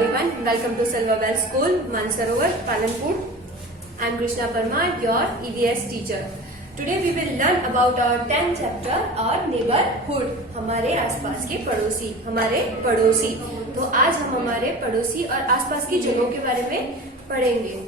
everyone, welcome to Silverwell School, Mansarovar, Palanpur. I am Krishna Parmar, your EVS teacher. Today we will learn about our 10th chapter, our neighborhood. हमारे आसपास के पड़ोसी, हमारे पड़ोसी. तो आज हम हमारे पड़ोसी और आसपास की जगहों के बारे में पढ़ेंगे.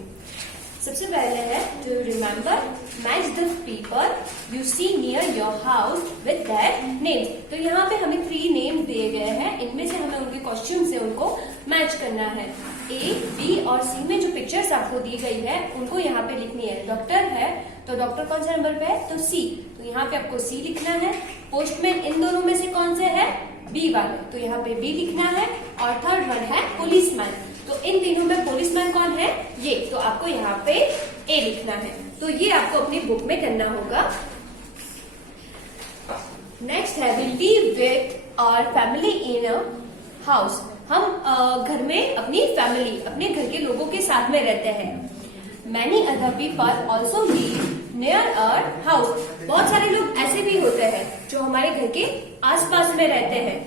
सबसे पहले है to remember match the people you see near your house with their names. तो यहाँ पे हमें 3 नेम दिए गए हैं. इनमें से हमें उनके कॉस्ट्यूम से उनको मैच करना है. ए, बी और सी में जो पिक्चर्स आपको दी गई है उनको यहाँ पे लिखनी है. डॉक्टर है तो डॉक्टर कौन सा नंबर पे है? तो सी. तो यहाँ पे आपको सी लिखना है. पोस्टमैन इन दोनों में से कौन से है? बी वाले. तो यहाँ पे बी लिखना है. और थर्ड वन है पुलिसमैन. तो इन तीनों में पुलिसमैन कौन है? ये. तो आपको यहाँ पे ए लिखना है. तो ये आपको अपनी बुक में करना होगा. नेक्स्ट है we live with our family in a house. हम घर में अपनी फैमिली, अपने घर के लोगों के साथ में रहते हैं. Many other people also live near our house. बहुत सारे लोग ऐसे भी होते हैं जो हमारे घर के आसपास में रहते हैं.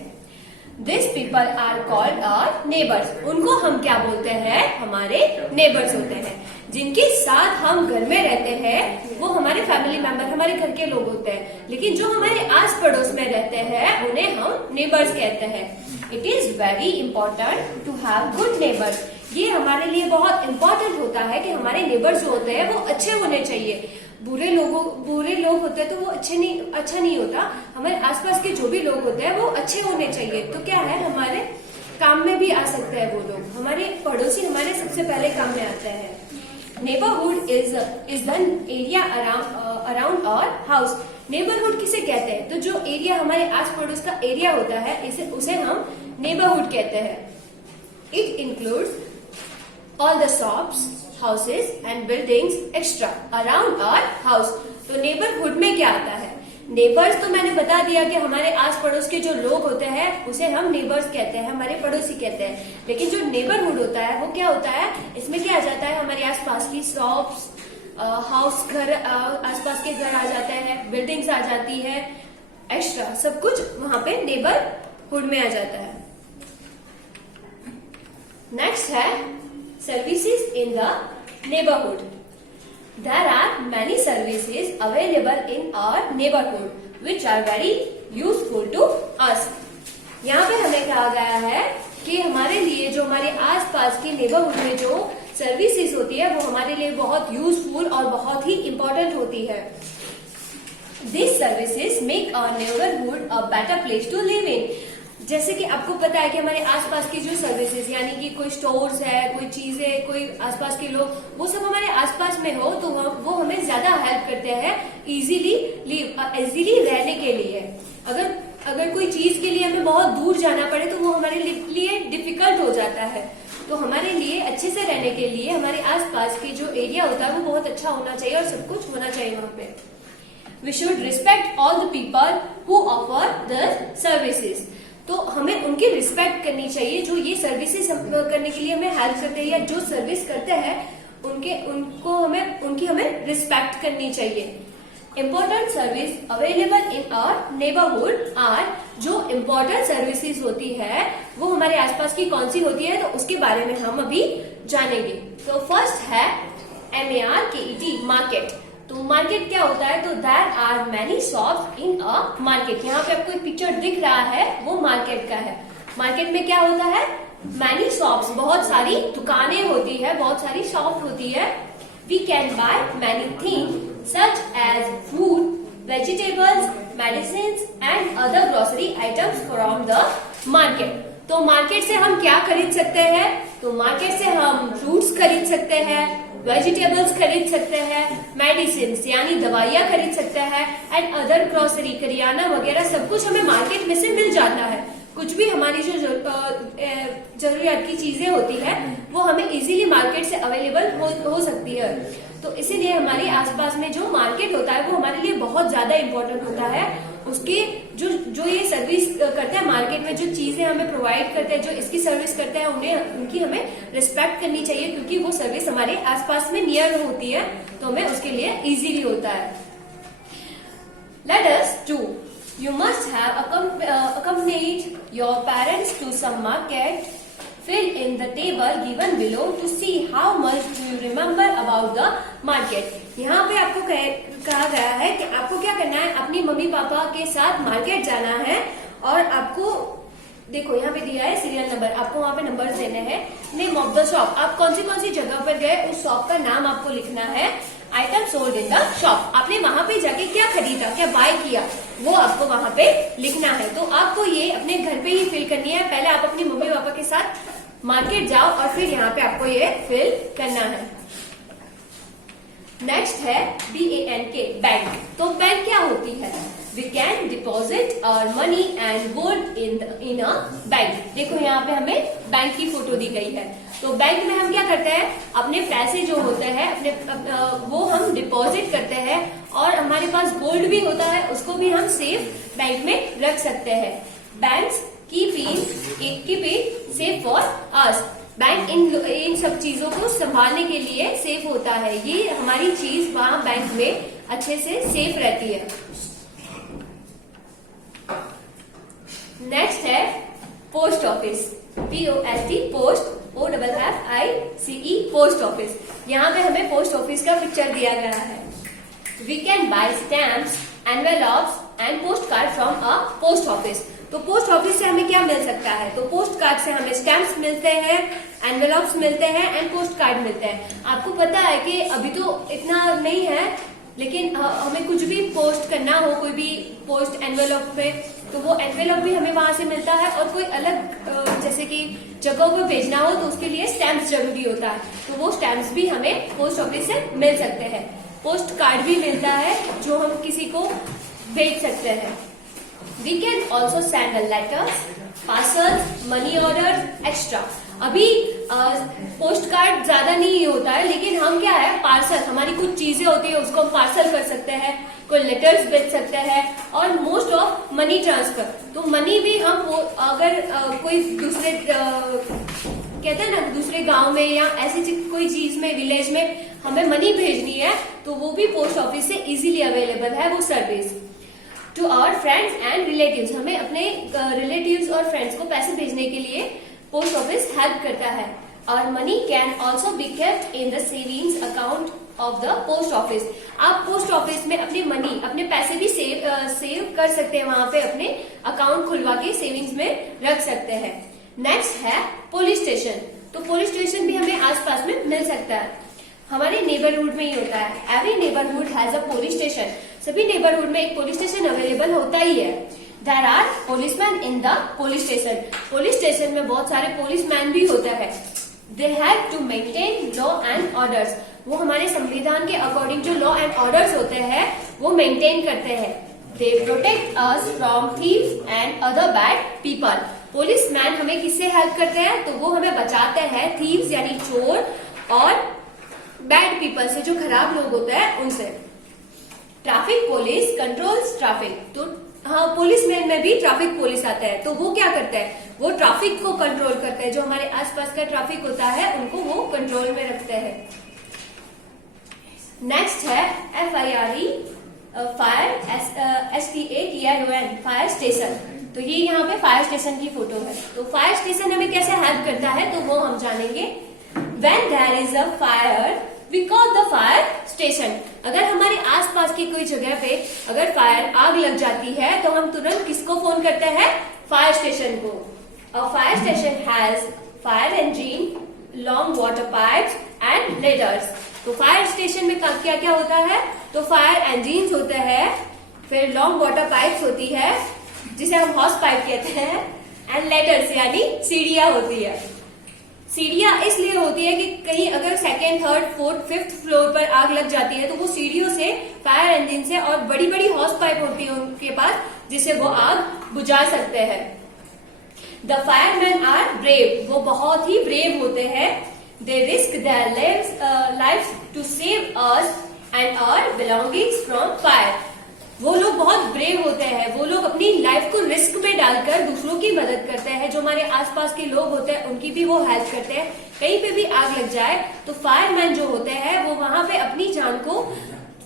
This people are called our neighbours. उनको हम क्या बोलते हैं? हमारे नेबर्स होते हैं. जिनके साथ हम घर में रहते हैं वो हमारे फैमिली मेंबर, हमारे घर के लोग होते हैं. लेकिन जो हमारे आस पड़ोस में रहते हैं उन्हें हम नेबर्स कहते हैं. It is very important to have good neighbours. ये हमारे लिए बहुत इंपॉर्टेंट होता है कि हमारे नेबर्स जो होते हैं वो अच्छे होने चाहिए. बुरे लोग होते हैं तो वो अच्छा नहीं होता. हमारे आसपास के जो भी लोग होते हैं वो अच्छे होने चाहिए. तो क्या है, हमारे काम में भी आ सकते हैं वो लोग. हमारे पड़ोसी हमारे सबसे पहले काम में आते हैं. Neighbourhood is the area around our house. Neighbourhood किसे कहते हैं? तो जो एरिया हमारे आस पड़ोस का एरिया होता है उसे हम नेबरहुड कहते हैं. It includes all the shops, houses and buildings extra around our house. तो नेबरहुड में क्या आता है? नेबर्स तो मैंने बता दिया कि हमारे आस पड़ोस के जो लोग होते हैं उसे हम नेबर्स कहते हैं, हमारे पड़ोसी कहते हैं. लेकिन जो नेबरहुड होता है वो क्या होता है? इसमें क्या आ जाता है? हमारे आसपास की शॉप्स, हाउस, घर, आसपास के घर आ जाते हैं, बिल्डिंग्स आ जाती है, एक्स्ट्रा सब कुछ वहां पे नेबरहुड में आ जाता है. नेक्स्ट है services in the neighborhood. There are many services available in our neighborhood which are very useful to us. यहाँ पे हमें कहा गया है कि हमारे लिए जो हमारे आसपास के नेबरहुड में जो सर्विसेज होती है वो हमारे लिए बहुत यूजफुल और बहुत ही इम्पोर्टेंट होती है. These services make our neighborhood a better place to live in. जैसे कि आपको पता है कि हमारे आसपास की जो सर्विसेज, यानी कि कोई स्टोर्स है, कोई चीजें, कोई आसपास के लोग, वो सब हमारे आसपास में हो तो वो हमें ज्यादा हेल्प करते हैं इजीली रहने के लिए. अगर कोई चीज के लिए हमें बहुत दूर जाना पड़े तो वो हमारे लिए डिफिकल्ट हो जाता है. तो हमारे लिए अच्छे से रहने के लिए हमारे आसपास के जो एरिया होता है वो बहुत अच्छा होना चाहिए और सब कुछ होना चाहिए वहां पे. We should respect all the people who offer the services. तो हमें उनकी रिस्पेक्ट करनी चाहिए जो ये सर्विसेज करने के लिए हमें हेल्प करते हैं या जो सर्विस करते हैं उनकी हमें रिस्पेक्ट करनी चाहिए. Important service available in our neighbourhood are. जो इम्पोर्टेंट सर्विसेज होती है वो हमारे आसपास की कौन सी होती है तो उसके बारे में हम अभी जानेंगे. तो फर्स्ट है MARKET, मार्केट. तो मार्केट क्या होता है? तो there are many shops in a market. यहाँ पे आपको एक पिक्चर दिख रहा है वो मार्केट का है. मार्केट में क्या होता है? मैनी शॉप्स, बहुत सारी दुकानें होती है, बहुत सारी शॉप होती है. We can buy many things such as food, vegetables, medicine and other grocery items from the market. तो मार्केट से हम क्या खरीद सकते हैं? तो मार्केट से हम फ्रूट्स खरीद सकते हैं, वेजिटेबल्स खरीद सकते हैं, मेडिसिन यानी दवाइयां खरीद सकते हैं, एंड अदर ग्रोसरी, करियाना वगैरह सब कुछ हमें मार्केट में से मिल जाता है. कुछ भी हमारी जो जरूरियात की चीजें होती है वो हमें इजीली मार्केट से अवेलेबल हो सकती है. तो इसीलिए हमारे आसपास में जो मार्केट होता है वो हमारे लिए बहुत ज्यादा इम्पोर्टेंट होता है. उसके जो ये सर्विस करते हैं मार्केट में, जो चीजें हमें प्रोवाइड करते हैं, जो इसकी सर्विस करते हैं, उनकी हमें रिस्पेक्ट करनी चाहिए क्योंकि वो सर्विस हमारे आसपास में नियर होती है तो हमें उसके लिए इजीली होता है. Let us do. You must have accompanied your parents to some market fill in the table given below to see how much do you remember about the market. यहाँ पे आपको कहा गया है कि आपको क्या करना है, अपनी मम्मी पापा के साथ मार्केट जाना है और आपको देखो यहाँ पे दिया है सीरियल नंबर, आपको वहाँ पे नंबर्स देने हैं. नेम ऑफ द शॉप, आप कौन सी जगह पर गए उस शॉप का नाम आपको लिखना है. Item sold in the shop, आपने वहां पे जाके क्या खरीदा, क्या बाय किया, वो आपको वहां पे लिखना है. तो आपको ये अपने घर पे ही फिल करनी है. पहले आप अपनी मम्मी पापा के साथ मार्केट जाओ और फिर यहाँ पे आपको ये फिल करना है. नेक्स्ट है BANK, बैंक. तो बैंक क्या होती है? वी कैन डिपॉजिट और money and gold in a bank. देखो यहाँ पे हमें बैंक की फोटो दी गई है. तो बैंक में हम क्या करते हैं, अपने पैसे जो होते हैं अपने वो हम डिपॉजिट करते हैं और हमारे पास गोल्ड भी होता है, उसको भी हम सेफ बैंक में रख सकते हैं. Banks keep it safe for us. Bank इन सब चीजों को संभालने के लिए सेफ होता है. ये हमारी चीज वहां बैंक में अच्छे से सेफ रहती है. नेक्स्ट है post office. POST, post, OFFICE, post office. यहाँ पे हमें पोस्ट ऑफिस का पिक्चर दिया गया है. We can buy stamps, envelopes and post card from a post office. तो पोस्ट ऑफिस से हमें क्या मिल सकता है? तो पोस्ट कार्ड से हमें स्टैम्प्स मिलते हैं, एनवेलप्स मिलते हैं एंड पोस्ट कार्ड मिलते हैं. आपको पता है कि अभी तो इतना नहीं है, लेकिन हमें कुछ भी पोस्ट करना हो, कोई भी पोस्ट एनवेलप पे, तो वो एनवेलप भी हमें वहां से मिलता है. और कोई अलग जैसे कि जगहों पे भेजना हो तो उसके लिए स्टैम्प्स जरूरी होता है, तो वो स्टैम्प्स भी हमें पोस्ट ऑफिस से मिल सकते हैं. पोस्ट कार्ड भी मिलता है जो हम किसी को भेज सकते हैं. We can also send letters, parcels, money order extra. अभी पोस्ट कार्ड ज्यादा नहीं होता है, लेकिन हम क्या है, पार्सल, हमारी कुछ चीजें होती है उसको हम पार्सल कर सकते हैं, कोई लेटर्स भेज सकते हैं और मोस्ट ऑफ मनी ट्रांसफर. तो मनी भी हम अगर कोई दूसरे कहते हैं ना दूसरे गांव में या ऐसी कोई चीज में, विलेज में हमें मनी भेजनी है तो वो भी पोस्ट ऑफिस से इजीली अवेलेबल है वो service. To our friends and relatives, हमें अपने रिलेटिव्स और फ्रेंड्स को पैसे भेजने के लिए पोस्ट ऑफिस हेल्प करता है. और money can also be kept in the savings account of the post office. आप पोस्ट ऑफिस में अपने मनी, अपने पैसे भी सेव कर सकते हैं, वहां पे अपने अकाउंट खुलवा के सेविंग्स में रख सकते हैं. नेक्स्ट है पुलिस स्टेशन. तो पुलिस स्टेशन भी हमें आसपास में मिल सकता है, हमारे नेबरहुड में ही होता है. Every neighbourhood has a police station. सभी नेबरहुड में एक पुलिस स्टेशन अवेलेबल होता ही है. There are policeman in the police station. Police station में बहुत सारे पुलिसमैन भी होते हैं. They have to maintain law and orders. वो हमारे संविधान के अकॉर्डिंग जो लॉ एंड ऑर्डर्स होते हैं वो मेंटेन करते हैं. They protect us from thieves and other bad people. Policeman हमें किससे हेल्प करते हैं? तो वो हमें बचाते हैं थीव्स यानी चोर और बैड पीपल से, जो खराब लोग होते हैं उनसे. Traffic police controls traffic. तो हाँ, पुलिसमैन में भी ट्रैफिक पुलिस आता है. तो वो क्या करते हैं? वो ट्रैफिक को कंट्रोल करते हैं. जो हमारे आसपास का ट्रैफिक होता है उनको वो कंट्रोल में रखते हैं. नेक्स्ट है FIRE, fire, STATION, fire station. तो ये यहाँ पे फायर स्टेशन की फोटो है. तो फायर स्टेशन हमें कैसे हेल्प करता है तो वो हम जानेंगे. When there is a fire, we call the fire station. अगर हमारे आसपास की कोई जगह पे अगर फायर आग लग जाती है तो हम तुरंत किसको फोन करते हैं? फायर स्टेशन को. A fire station has fire engine, long water pipes and ladders. तो फायर स्टेशन में क्या क्या होता है? तो फायर इंजिन्स होते हैं, फिर लॉन्ग वाटर पाइप्स होती है जिसे हम हॉस पाइप कहते हैं, एंड लेडर्स यानी सीढ़ियां होती है. सीढ़ियां इसलिए होती है कि कहीं अगर second, third, fourth, fifth floor पर आग लग जाती है तो वो सीढ़ियों से, फायर इंजन से, और बड़ी बड़ी हॉस पाइप होती है उनके पास जिससे वो आग बुझा सकते हैं. The fireman are brave. वो बहुत ही ब्रेव होते हैं. They risk their lives to save us and our belongings from fire. वो लोग बहुत ब्रेव होते हैं. वो लोग अपनी लाइफ को रिस्क में डालकर दूसरों की मदद करते हैं. जो हमारे आसपास के लोग होते हैं उनकी भी वो हेल्प करते हैं. कहीं पे भी आग लग जाए तो फायरमैन जो होते हैं वो वहां पे अपनी जान को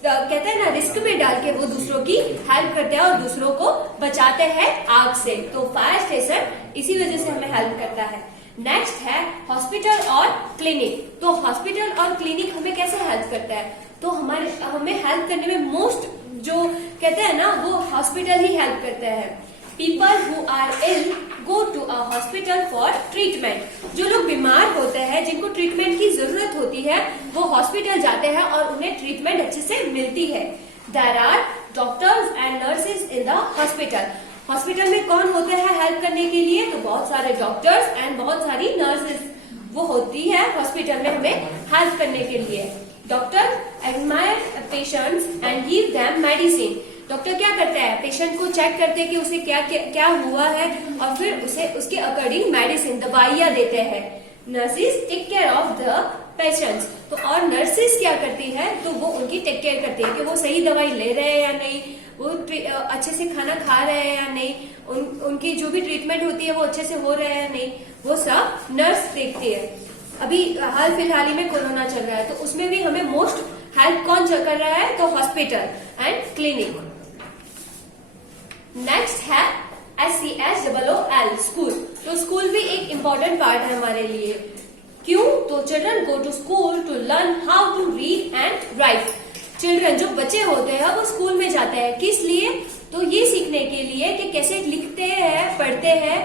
कहते हैं ना रिस्क में डाल के वो दूसरों की हेल्प करते हैं और दूसरों को बचाते हैं आग से. तो फायर स्टेशन इसी वजह से हमें हेल्प करता है. नेक्स्ट है हॉस्पिटल और क्लिनिक। तो हॉस्पिटल और क्लिनिक हमें कैसे हेल्प करता है? तो हमें हेल्प करने में मोस्ट जो कहते हैं ना, वो हॉस्पिटल ही हेल्प करता है। People who are ill go to a hospital for treatment. जो लोग बीमार होते हैं, जिनको ट्रीटमेंट की जरूरत होती है, वो हॉस्पिटल जाते हैं और उन्हें ट्रीटमेंट अच्छे से मिलती है। There are doctors and nurses in the hospital. Hospital में कौन होते हैं हेल्प करने के लिए? तो बहुत सारे डॉक्टर्स एंड बहुत सारी नर्सेज वो होती है हॉस्पिटल में हमें हेल्प करने के लिए। Doctor admire patients and give them medicine. Doctor क्या करते हैं? पेशेंट को चेक करते हैं कि उसे क्या हुआ है और फिर उसे उसके अकॉर्डिंग मेडिसिन दवाइयां देते हैं। Nurses take care of the patients. तो और नर्सेज क्या करती है? तो वो उनकी टेक केयर करती है कि वो सही दवाई ले रहे हैं या नहीं, वो अच्छे से खाना खा रहे हैं या नहीं, उनकी जो भी ट्रीटमेंट होती है वो अच्छे से हो रहा है या नहीं, वो सब नर्स देखती है। अभी हाल फिलहाल ही में कोरोना चल रहा है, तो उसमें भी हमें मोस्ट हेल्प कौन कर रहा है? तो हॉस्पिटल एंड क्लिनिक। नेक्स्ट है SCHOOL स्कूल। तो स्कूल भी एक इम्पोर्टेंट पार्ट है हमारे लिए। क्यों? तो children go to school to learn how to read and write. Children जो बच्चे होते हैं वो स्कूल में जाते हैं, किस लिए? तो ये सीखने के लिए कि कैसे लिखते हैं, पढ़ते हैं,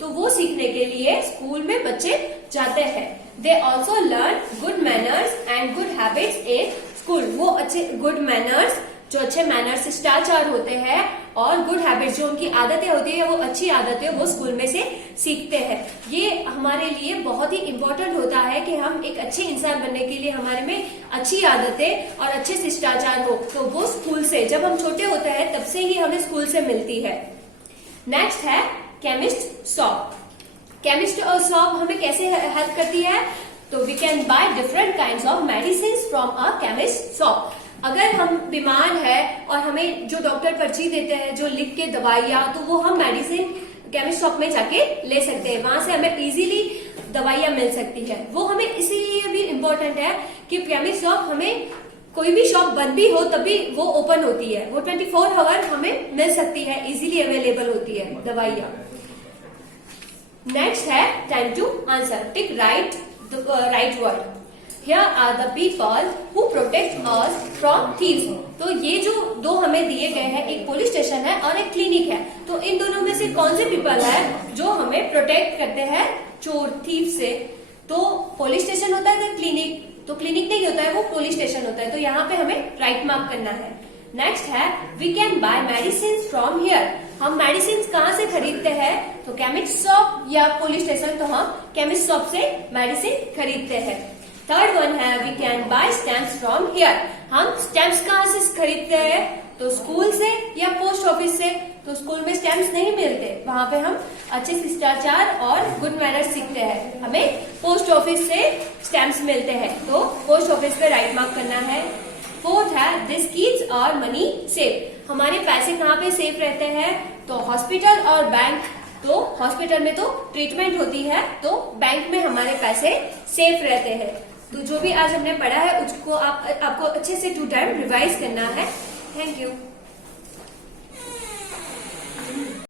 तो वो सीखने के लिए स्कूल में बच्चे जाते हैं। They also learn good manners and good habits in school. वो अच्छे गुड मैनर्स, जो अच्छे मैनर्स शिष्टाचार होते हैं, और गुड हैबिट्स जो उनकी आदतें होती है, वो अच्छी आदतें वो स्कूल में से सीखते हैं। ये हमारे लिए बहुत ही इम्पोर्टेंट होता है कि हम एक अच्छे इंसान बनने के लिए हमारे में अच्छी आदतें और अच्छे शिष्टाचार हो, तो वो स्कूल से, जब हम छोटे होते हैं तब से ही हमें स्कूल से मिलती है। नेक्स्ट है केमिस्ट शॉप। केमिस्ट शॉप हमें कैसे हेल्प करती है? तो we can buy different kinds of medicine from a chemist shop. अगर हम बीमार है और हमें जो डॉक्टर पर्ची देते हैं, जो लिख के दवाइयां, तो वो हम मेडिसिन केमिस्ट शॉप में जाके ले सकते हैं। वहां से हमें इजीली दवाइयां मिल सकती है। वो हमें इसीलिए भी इम्पोर्टेंट है कि केमिस्ट शॉप, हमें कोई भी शॉप बंद भी हो तभी वो ओपन होती है, वो 24 आवर हमें मिल सकती है, इजीली अवेलेबल होती है दवाइयां। नेक्स्ट है time to answer. Tick right word. Here are the people who protect us from thieves। तो ये जो दो हमें दिए गए हैं, एक पुलिस स्टेशन है और एक क्लिनिक है, तो इन दोनों में से कौन से पीपल है जो हमें प्रोटेक्ट करते हैं चोर, थीव से? तो पुलिस स्टेशन होता है, क्लिनिक तो क्लिनिक नहीं होता है, वो पुलिस स्टेशन होता है। तो यहाँ पे हमें राइट मार्क करना है। नेक्स्ट है we can buy medicine from here. हम मेडिसिन कहाँ से खरीदते हैं? तो केमिस्ट शॉप या पुलिस स्टेशन, तो हम केमिस्ट शॉप से मेडिसिन खरीदते हैं। थर्ड वन है we can buy stamps from here. हम स्टैम्प्स कहाँ से खरीदते हैं? तो स्कूल से या पोस्ट ऑफिस से। तो स्कूल में स्टैम्प्स नहीं मिलते, वहां पे हम अच्छे शिष्टाचार और गुड मैनर्स सीखते हैं, हमें पोस्ट ऑफिस से स्टैम्प्स मिलते हैं, तो पोस्ट ऑफिस पे राइट मार्क करना है। फोर्थ है this keeps our money safe. हमारे पैसे कहाँ पे सेफ रहते हैं? तो हॉस्पिटल और बैंक। तो हॉस्पिटल में तो ट्रीटमेंट होती है, तो बैंक में हमारे पैसे सेफ रहते हैं। तो जो भी आज हमने पढ़ा है उसको आपको अच्छे से 2 टाइम रिवाइज करना है। Thank you.